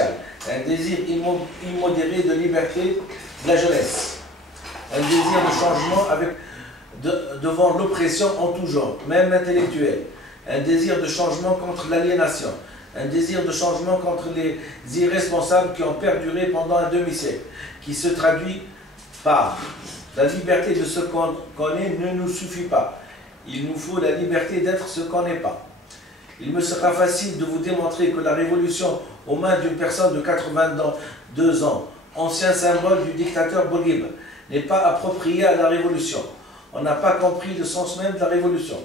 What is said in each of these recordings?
un désir immodéré de liberté de la jeunesse, un désir de changement devant l'oppression en tout genre, même intellectuelle, un désir de changement contre l'aliénation, un désir de changement contre les irresponsables qui ont perduré pendant un demi-siècle, qui se traduit par la liberté de ce qu'on est ne nous suffit pas. Il nous faut la liberté d'être ce qu'on n'est pas. Il me sera facile de vous démontrer que la révolution aux mains d'une personne de 82 ans, ancien symbole du dictateur Bourguiba, n'est pas appropriée à la révolution. On n'a pas compris le sens même de la révolution.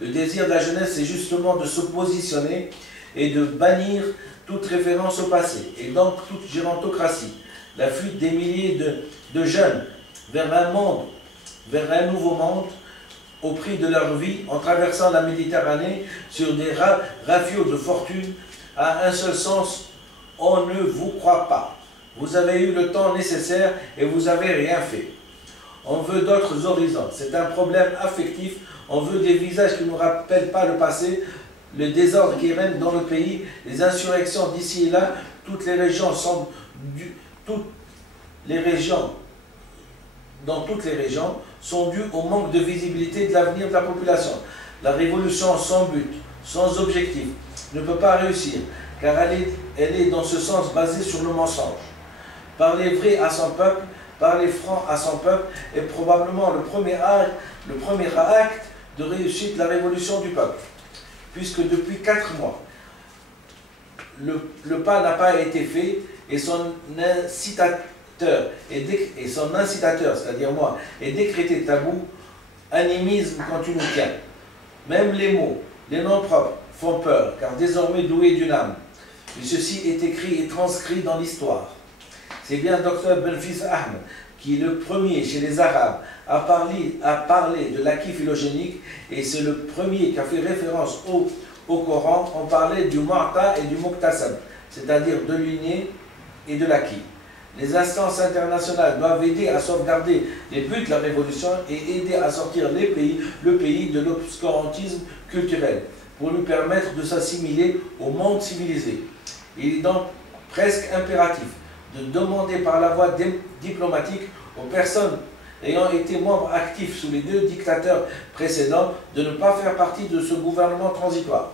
Le désir de la jeunesse, c'est justement de se positionner et de bannir toute référence au passé, et donc toute gérontocratie. La fuite des milliers de jeunes vers un nouveau monde, au prix de leur vie, en traversant la Méditerranée sur des rafiots de fortune, a un seul sens: on ne vous croit pas. Vous avez eu le temps nécessaire et vous n'avez rien fait. On veut d'autres horizons. C'est un problème affectif. On veut des visages qui ne nous rappellent pas le passé, le désordre qui règne dans le pays, les insurrections d'ici et là. Toutes les régions dans toutes les régions sont dues au manque de visibilité de l'avenir de la population. La révolution sans but, sans objectif, ne peut pas réussir, car elle est dans ce sens basée sur le mensonge. Parler vrai à son peuple, parler franc à son peuple est probablement le premier acte de réussite de la révolution du peuple. Puisque depuis 4 mois, le pas n'a pas été fait et son incitateur, c'est-à-dire moi, est décrété tabou. Animisme quand tu nous tiens. Même les mots, les noms propres font peur, car désormais doués d'une âme. Et ceci est écrit et transcrit dans l'histoire. C'est bien Dr Benfis Ahmed qui est le premier chez les Arabes à parler de l'acquis phylogénique, et c'est le premier qui a fait référence au Coran. On parlait du Mu'ta et du Muqtasab, c'est-à-dire de l'unier et de l'acquis. Les instances internationales doivent aider à sauvegarder les buts de la révolution et aider à sortir le pays de l'obscurantisme culturel pour lui permettre de s'assimiler au monde civilisé. Il est donc presque impératif de demander par la voie diplomatique aux personnes ayant été membres actifs sous les 2 dictateurs précédents de ne pas faire partie de ce gouvernement transitoire.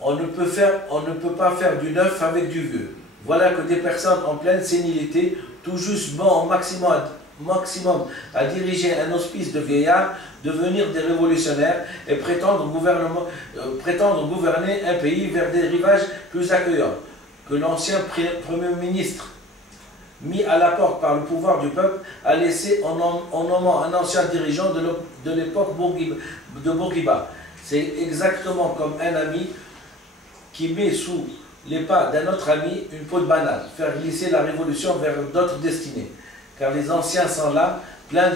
On ne peut pas faire du neuf avec du vieux. Voilà que des personnes en pleine sénilité, tout juste bon au maximum à diriger un hospice de vieillards, devenir des révolutionnaires et prétendre gouverner un pays vers des rivages plus accueillants que l'ancien Premier ministre, mis à la porte par le pouvoir du peuple, a laissé en nommant un ancien dirigeant de l'époque de Bourguiba. C'est exactement comme un ami qui met sous les pas d'un autre ami une peau de banane, faire glisser la révolution vers d'autres destinées. Car les anciens sont là, pleins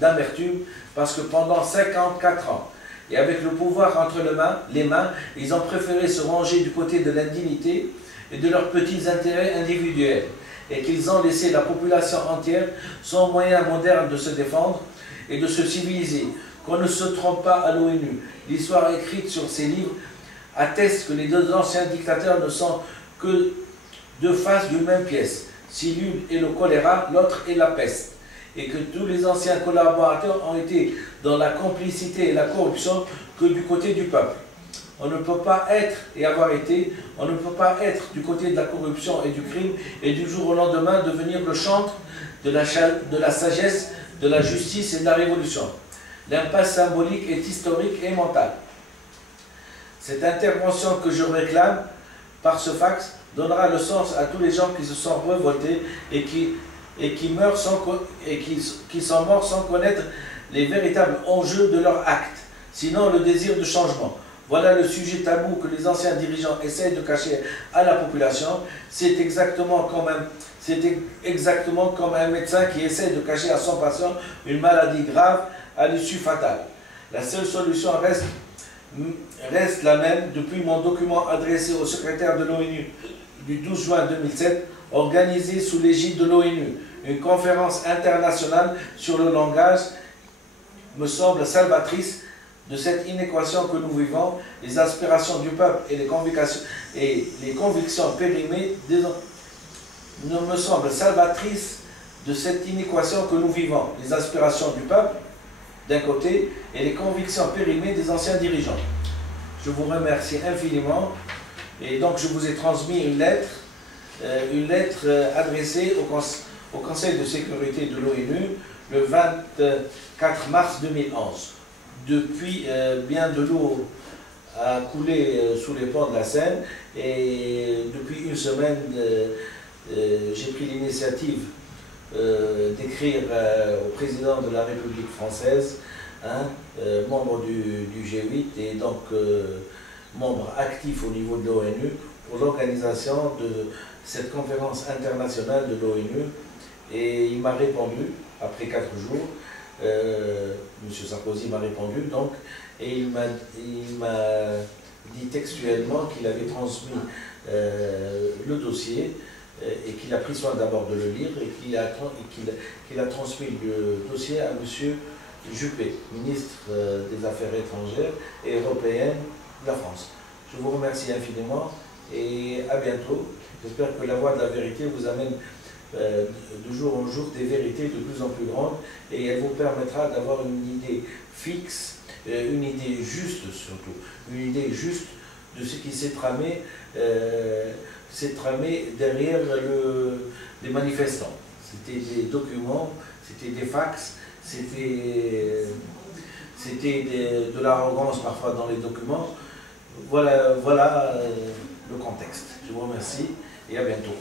d'amertume, parce que pendant 54 ans, et avec le pouvoir entre les mains, ils ont préféré se ranger du côté de l'indignité et de leurs petits intérêts individuels, et qu'ils ont laissé la population entière sans moyen moderne de se défendre et de se civiliser. Qu'on ne se trompe pas à l'ONU. L'histoire écrite sur ces livres atteste que les 2 anciens dictateurs ne sont que 2 faces d'une même pièce. Si l'une est le choléra, l'autre est la peste. Et que tous les anciens collaborateurs ont été dans la complicité et la corruption que du côté du peuple. On ne peut pas être et avoir été, on ne peut pas être du côté de la corruption et du crime et du jour au lendemain devenir le chantre de la sagesse, de la justice et de la révolution. L'impasse symbolique est historique et mentale. Cette intervention que je réclame par ce fax donnera le sens à tous les gens qui se sont révoltés et qui sont morts sans connaître les véritables enjeux de leur acte, sinon le désir de changement. Voilà le sujet tabou que les anciens dirigeants essayent de cacher à la population. C'est exactement comme un médecin qui essaie de cacher à son patient une maladie grave à l'issue fatale. La seule solution reste la même depuis mon document adressé au secrétaire de l'ONU du 12 juin 2007, organisé sous l'égide de l'ONU. Une conférence internationale sur le langage me semble salvatrice de cette inéquation que nous vivons, les aspirations du peuple et les convictions périmées ne me semblent salvatrices de cette inéquation que nous vivons, les aspirations du peuple d'un côté et les convictions périmées des anciens dirigeants. Je vous remercie infiniment et donc je vous ai transmis une lettre adressée au Conseil de sécurité de l'ONU le 24 mars 2011. Depuis, bien de l'eau a coulé sous les ponts de la Seine et depuis une semaine, j'ai pris l'initiative d'écrire au président de la République française, membre du G8 et donc membre actif au niveau de l'ONU pour l'organisation de cette conférence internationale de l'ONU. Et il m'a répondu, après 4 jours, M. Sarkozy m'a répondu, donc, et il m'a dit textuellement qu'il avait transmis le dossier et qu'il a pris soin d'abord de le lire et qu'il a transmis le dossier à M. Juppé, ministre des Affaires étrangères et européennes de la France. Je vous remercie infiniment et à bientôt. J'espère que la voie de la vérité vous amène de jour en jour des vérités de plus en plus grandes et elle vous permettra d'avoir une idée fixe, une idée juste surtout, une idée juste de ce qui s'est tramé derrière les manifestants. C'était des documents, c'était des fax, c'était de l'arrogance parfois dans les documents. Voilà le contexte. Je vous remercie et à bientôt.